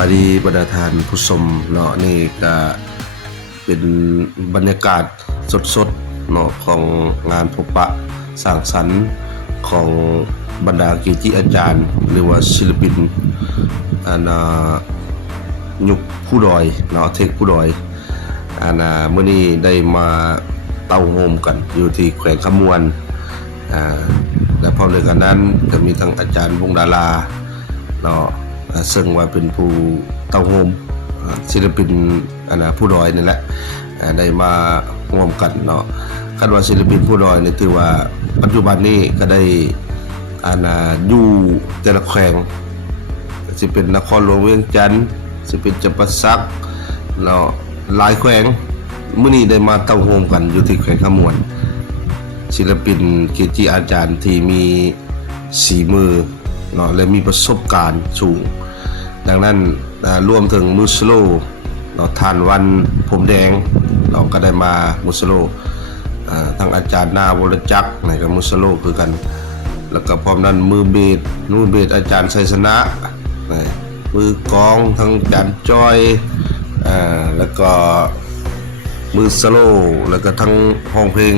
วัสดีบรรดาท่านผู้ชมเนาะนี่ก็เป็นบรรยากาศสดๆเนาะของงานพบปะสร้างสรรค์ของบรรดาเกจิอาจารย์หรือว่าศิลปินยุคผู้ดอยเนาะเทคผู้ดอยเมื่อนี้ได้มาเต้าโฮมกันอยู่ที่แขวงขมวนและพร้อมด้วยกันนั้นก็มีทั้งอาจารย์วงดาราเนาะซึ่งว่าเป็นผู้เต้าโฮมศิลปินผู้ดอยนี่แหละได้มาร่วมกันเนาะคาดว่าศิลปินผู้ดอยนี่ถือว่าปัจจุบันนี้ก็ได้อยู่แต่ละแขวงสิเป็นนครหลวงเวียงจันทร์สิเป็นจำปาสักเนาะหลายแขวงมื้อนี้ได้มาเต้าโฮมกันอยู่ที่แขวงขมวนศิลปินเกจิอาจารย์ที่มีสีมือเนาะและมีประสบการณ์สูงดังนั้นรวมถึงมุสโลเนาะทานวันผมแดงเราก็ได้มามุสโลทั้งอาจารย์นาวรจักรในกับมุสโลคือกันแล้วก็พร้อมนั้นมือเบสอาจารย์ไสสนะมือกองทั้งอาจารย์จ้อยแล้วก็มือสโลแล้วก็ทั้งห้องเพลง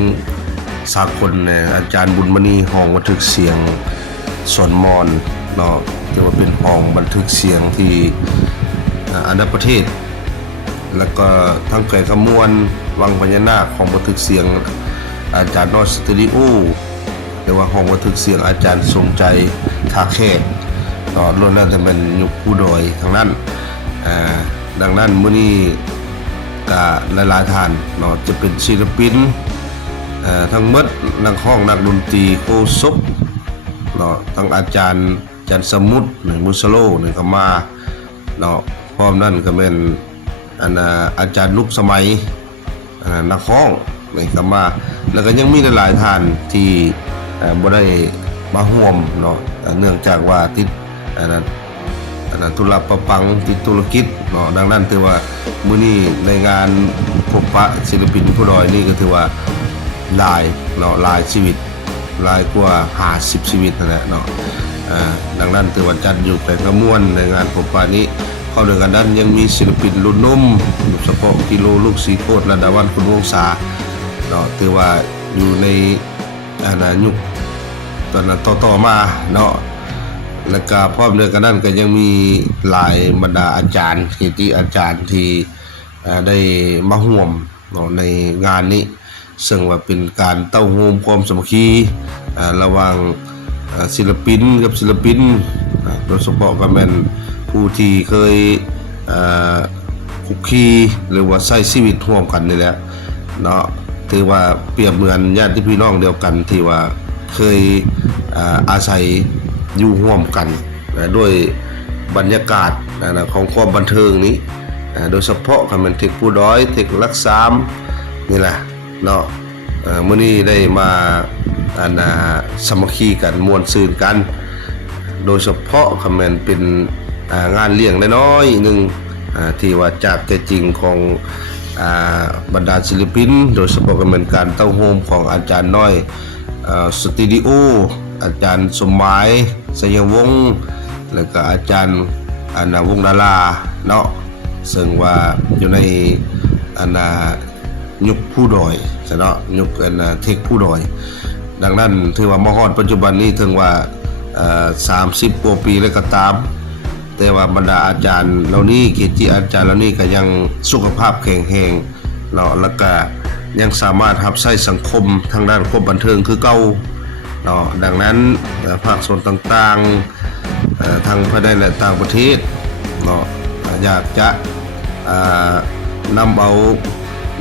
สากลเนี่ยอาจารย์บุญมณีห้องบันทึกเสียงสอนมอนเนาะถือว่าเป็นห้องบันทึกเสียงที่อันดับประเทศแล้วก็ทั้งแขวงขมวนวังพญานาคห้องบันทึกเสียงอาจารย์นอสตูดิโอเรียกว่าห้องบันทึกเสียงอาจารย์ทรงใจทาแขกเนาะล้วนแล้วแต่เป็นยุคผู้ดอยทั้งนั้นดังนั้นมื้อนี้ก็หลายๆท่านเนาะจะเป็นศิลปินทั้งหมดนักร้องนักดนตรีโคศกเนาะทั้งอาจารย์จันสมุทรมุสโลนี่ก็มาเนาะพร้อมนั้นก็เป็นอาจารย์ลูกสมัยนักร้องนี่ก็มาแล้วก็ยังมีหลายท่านที่บ่ได้มาร่วมเนาะเนื่องจากว่าติดธุระประปังติดธุรกิจเนาะดังนั้นถือว่ามื้อนี้ในงานพบปะศิลปินผู้ดอยนี่ก็ถือว่าหลายเนาะหลายชีวิตหลายกว่า50ชีวิตนั่นแหละเนาะดังนั้นถือว่าจัดอยู่แขวงขมวนในงานพบปะนี้เข้าด้วยกันนั้นยังมีศิลปินรุ่นนมเฉพาะกิโลลูกสีโคตรระดับวันคุณวงศาเนาะถือว่าอยู่ในยุคตอนนั้นต่อมาเนาะแล้วก็พร้อมด้วยกันนั้นก็ยังมีหลายบรรดาอาจารย์เกจิอาจารย์ที่ได้มาร่วมเนาะในงานนี้ซึ่งว่าเป็นการเต้าโฮมความสามัคคีระหว่างศิลปินกับศิลปินโดยเฉพาะก็เป็นผู้ที่เคยคุกคีหรือว่าใช้ชีวิตร่วมกันนี่แหละเนาะถือว่าเปรียบเหมือนญาติพี่น้องเดียวกันที่ว่าเคยอาศัยอยู่ร่วมกันด้วยบรรยากาศของความบันเทิงนี้โดยเฉพาะคำเป็นเทคผู้ดอยเทครักษามนี่แหละเนาะมื้อนี้ได้มาสามัคคีกันม่วนซื่นกันโดยเฉพาะคำเป็นงานเลี้ยงน้อยๆนึงที่ว่าจากแต่จริงของบรรดาศิลปินโดยเฉพาะก็เป็นการเต้าโฮมของอาจารย์น้อยสตูดิโออาจารย์สมหมายสยวงศ์แล้วก็อาจารย์วงดาราเนาะซึ่งว่าอยู่ในยุคผู้ดอยเนาะยุคเทคผู้ดอยดังนั้นถือว่ามฮอดปัจจุบันนี้ถึงว่า30กว่าปีแล้วก็ตามแต่ว่าบรรดาอาจารย์เหล่านี้เกจิอาจารย์เหล่านี้ก็ยังสุขภาพแข็งแรงเนาะแล้วก็ยังสามารถรับใช้สังคมทางด้านความบันเทิงคือเก่าเนาะดังนั้นภาคส่วนต่างๆทางภายในและต่างประเทศเนาะอยากจะนำเอา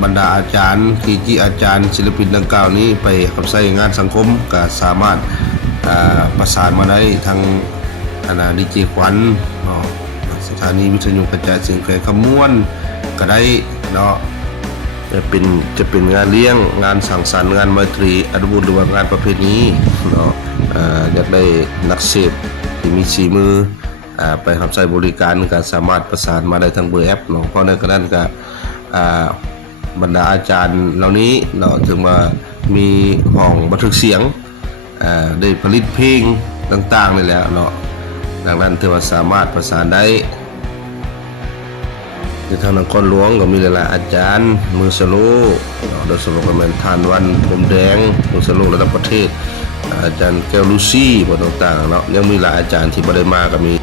บรรดาอาจารย์เกจิอาจารย์ศิลปินดังกล่าวนี้ไปรับใช้งานสังคมก็สามารถประสานมาได้ทางดีเจขวัญเนาะสถานีวิทยุกระจายเสียงแขวงขมวนก็ได้เนาะจะเป็นงานเลี้ยงงานสังสรรค์งานไมตรีอนุบุญหรือว่างานประเภทนี้เนาะอยากได้นักเสพที่มีสีมือไปรับใช้บริการก็สามารถประสานมาได้ทางเบอร์แอปเนาะเพราะในขณะนั้นก็บรรดาอาจารย์เหล่านี้เนาะถึงว่ามีห้องบันทึกเสียงได้ผลิตเพลงต่างๆนี่แหละเนาะดังนั้นถือว่าสามารถประสานได้ ที่ทางนครหลวงก็มีหลายๆอาจารย์มือสโลเนาะโดยสรุปก็แม่นทานวันพรมแดงมือสโลระดับประเทศอาจารย์แก้วลูซี่บ่ต่างๆเนาะยังมีหลายอาจารย์ที่บ่ได้มาก็มี